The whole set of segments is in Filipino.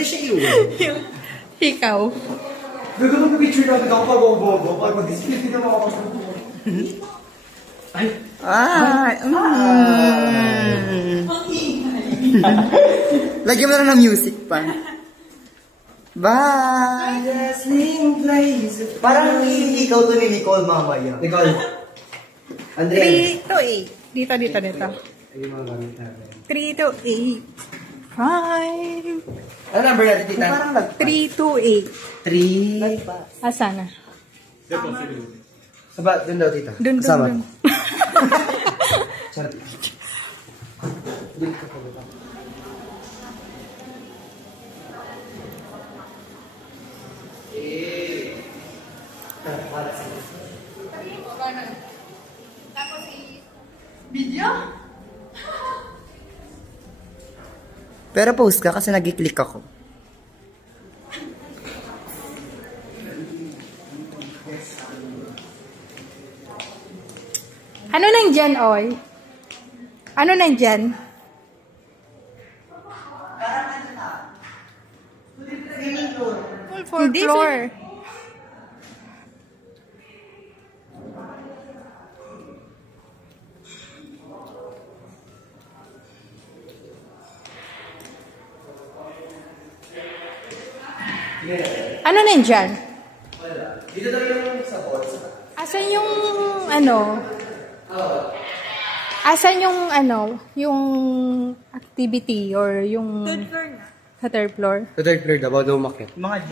Pwede siya iwan. Ikaw. Gagawin mo picture natin ako pag-bobo. Pag mag-display din naman ako sa ay. Lagyan mo na ng music pa. Bye! Parang ikaw to ni Nicole mamaya. Nicole. Andrea. 3 to 8. Dito. Ayun mga gamit natin. 3 to 8. 5. Ano number natin, tita? 3 to 8. 3. Asana? Saba, dun daw, tita. Dun. Charot. Dun ka pa ba? Video? Pero post ka kasi nag-click ako. Ano nandyan, oy? Ano nandyan? Full floor. Ano nandyan? Dito daw yung sa boards. Asan yung ano? Asan yung ano? Yung activity or yung... Third floor na. Sa third floor? Sa third floor daw, daw umakit. Mga G.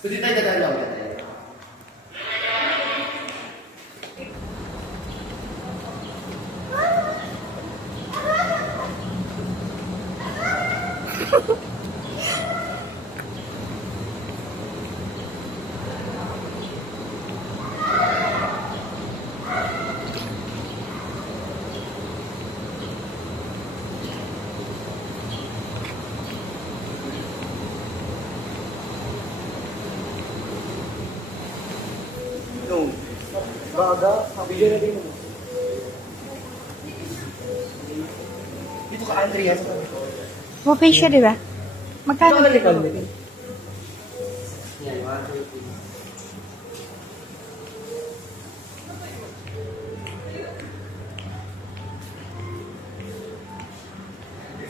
So dito tayo dadalaw. Baga, bigyan na din mo. Dito ka, Andrea. Okay siya, di ba? Magkano ba ito? Yan, 1, 2,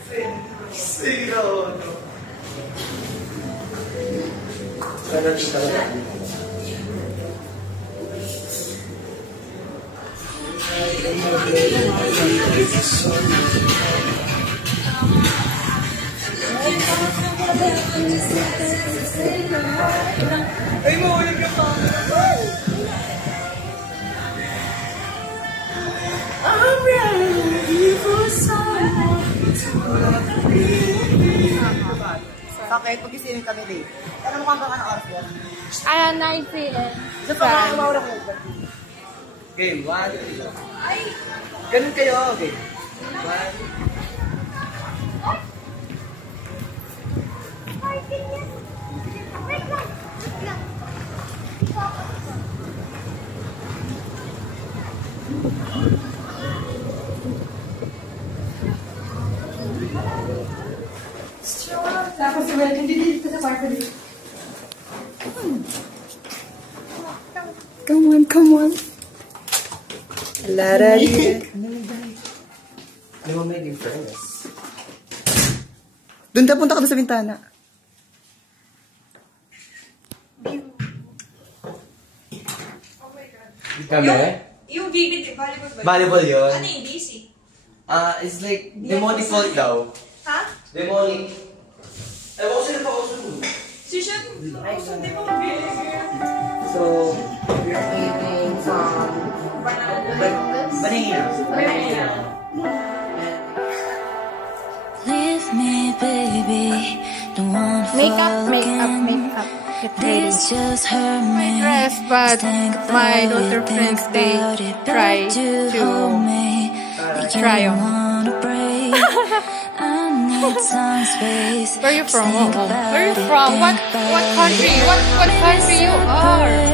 3. Sigaw, no? Sana kita lang. Ay mo, ulit ka pa. I'm ready for someone to love me. Bakit? Pag-isinin kami late. Ano mo kang ano oras yan? 9 p.m. Sa pag-aamawra ko. Game, 1, 2, 3. Ay! Ganun kayo, okay. 1, Tapos welcome dito sa party. Come on. Lara. Ano mo may difference? Doon tayo, punta ka sa bintana. Kami? Yung vivid volleyball ba? Volleyball yun. Ano yung DC? It's like, demonic fault daw. Ha? Demonic. Ewan ko sila pa ako sunod. Si Shen, di mo So, we're eating some banana. Leave me, baby. Don't want to Makeup. Get ready. This just hurt me. Dress, but my daughter friends, they try to try on. I need some space. Where you from? Where you from? What country? What country you are?